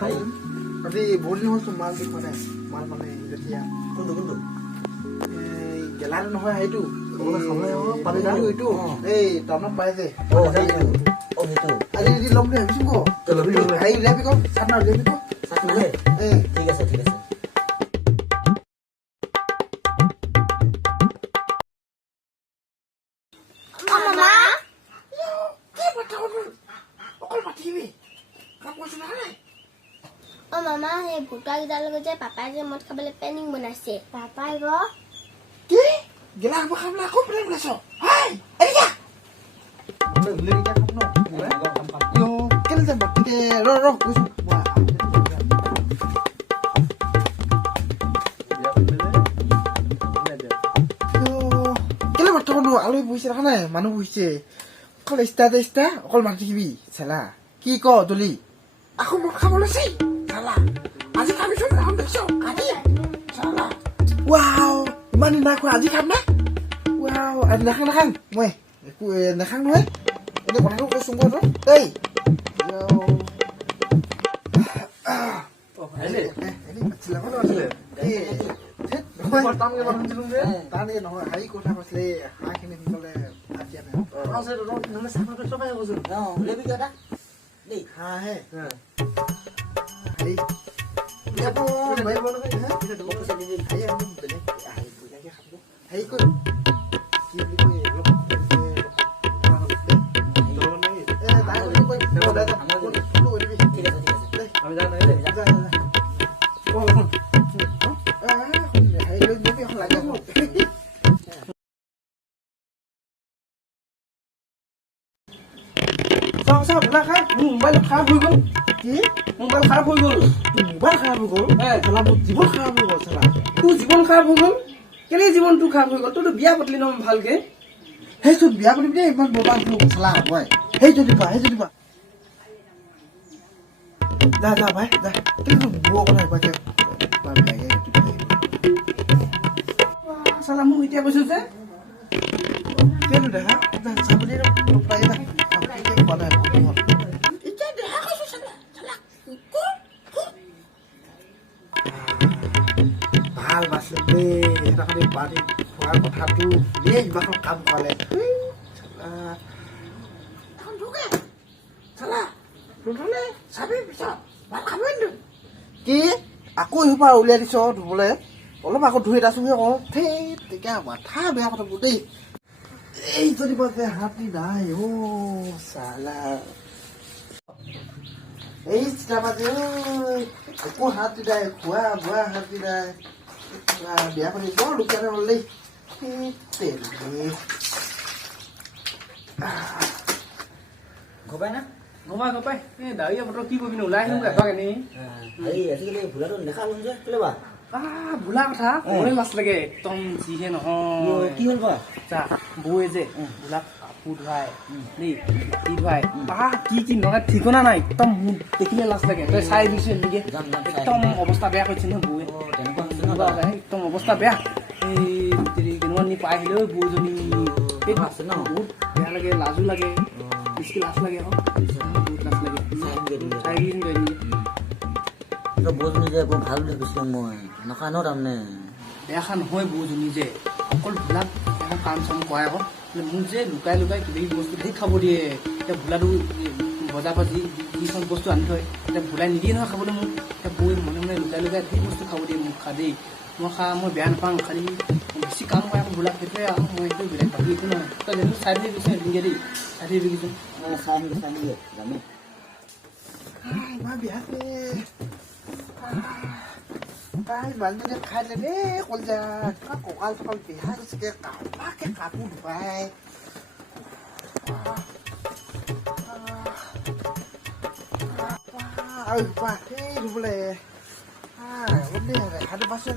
আজি বহুত দিন হ'ল মাল দেখোৱা নাই মাল মানে যেতিয়া কোনটো এই গেলাটো নহয় সেইটো পানী এইটো এই টাউনত পাই যে সেইটো আজি যদি ল'ম বুলি ভাবিছো হেৰি উলিয়াবি ক চাটনা উলিয়াবি ক ঠিক আছে মামা সেই ভুটা কেইটাৰ লগত যে পাপাই যে মদ খাবলৈ প্লেনিং বনাইছে পাপাই গ কি গেলা হ'ব খাবলৈ আকৌ প্লেন বনাইছ হাই এৰিয়া কেলে যাব ৰ কৈছো কেলে বৰ্তমান আলহী বহিছে দেখা নাই মানুহ বহিছে অকল ইষ্টা অকল মাতি থাকিবি চেলা কি ক দলি আকৌ মদ খাব লৈছে চালা আজি খাবিচোন ৰাম দেখিছ আজি চালা ৱাও ইমান দিন নাই খোৱা আজি খাম না ৱাও নাখাং মই একো নাখাং নহয় এতিয়া কথাটো কৈছো মই দেই নহয় হেৰি কথা কৈছিলে হাঁহখিনি সোনকালে হাঁহে হেৰি হেৰি কৰি কি বুলি মোবাইল খাৰাপ হৈ গ'ল কি মোবাইল খাৰাপ হৈ গ'ল মোবাইল খাৰাপ হৈ গ'ল চালা মোৰ জীৱন খাৰাপ হৈ গ'ল চালা তোৰ জীৱন খাৰাপ হৈ গ'ল কেলে জীৱনটো খাৰাপ হৈ গ'ল তোৰতো বিয়া পাতিলি ন ভালকে সেই চোন বিয়া পাতিবি দেই ইমান বৰবাদ হ'ল চালা মই সেই যদি পা যা ভাই যা কিন্তু বৌ কথা পাতে চালা মোক এতিয়া কৈছো যে কেলে দেখা চাবলি পাই যা ভাল বাছিলে দেই সেইদিনাখনি পানী খোৱাৰ কথাটো দেই ইমান কাম কৰালে কি আকৌ এইসোপা উলিয়াই দিছ ধুবলৈ অলপ আকৌ ধুই আছোহে আকৌ তেতিয়া মাথা বেয়া কথা দেই এই যদি যে হাতী নাই অ চালা এই চিতাবাদী একো হাত দিদাই খোৱা বোৱা হাত দিদাই বিয়া পাতি বৰ লুকিয়াতে হ'ল দেই ঘপাই না ঘপাই এই দাৱীয়া বতৰ কি কৰিবি ওলাই আহিম এপাক এনেই আজিকালি ভুলাটো দেখা হ'ল যে কেলে বা ভোলা কথা মনে লাজ লাগে একদম যিহে নহয় কি হ'ল বা চা বৌয়ে যে ভোলাক কাপোৰ ধুৱাই দেই মাটি ধুৱাই কি নহয় ঠিকনা নাই একদম মোক দেখিলে লাজ লাগে তই চাই দিছো এনেকে একদম অৱস্থা বেয়া কৰিছে নহয় বৌয়ে একদম অৱস্থা বেয়া এই কেনেকুৱা নি পাই আহিলে বৌজনী আছে ন বহুত বেয়া লাগে লাজো লাগে বেছি লাজ লাগে আকৌ বহুত লাজ লাগে চাই বৌজনী যে বৰ ভাল বুলি কৈছিলো মই নখা ন তাৰমানে বেয়া নহয় বৌজনী যে অকল ভোলাক কাম চাম কৰে আকৌ মোক যে লুকাই কিবা বস্তু ধেৰ খাব দিয়ে এতিয়া ভোলাটো বজাৰ পৰা যিখন বস্তু আনি থয় এতিয়া ভোলাই নিদিয়ে নহয় খাবলৈ মোক এতিয়া বৈ মনে লুকাই ধেৰ বস্তু খাব দিয়ে মোক খা দেই মই বেয়া নাপাওঁ খালি বেছি কাম কৰে আকৌ ভোলাক সেইটোৱে আকৌ মই সেইটো বেলেগ বাকী একো নহয় তই যেনেকৈ চাই দিয়ে গৈছে এনেকৈ দেই চাই দিয়ে গৈছোঁ চাই জানো তাই মানুহজনে খাই দিলে দেই কলজা কঁকাল চকাল বেয়া গৈছেগে কাপাকে কাপোৰ ধুৱাই আৰু ধুবলৈ অলপ দেৰি ৰেখাটো পাচোন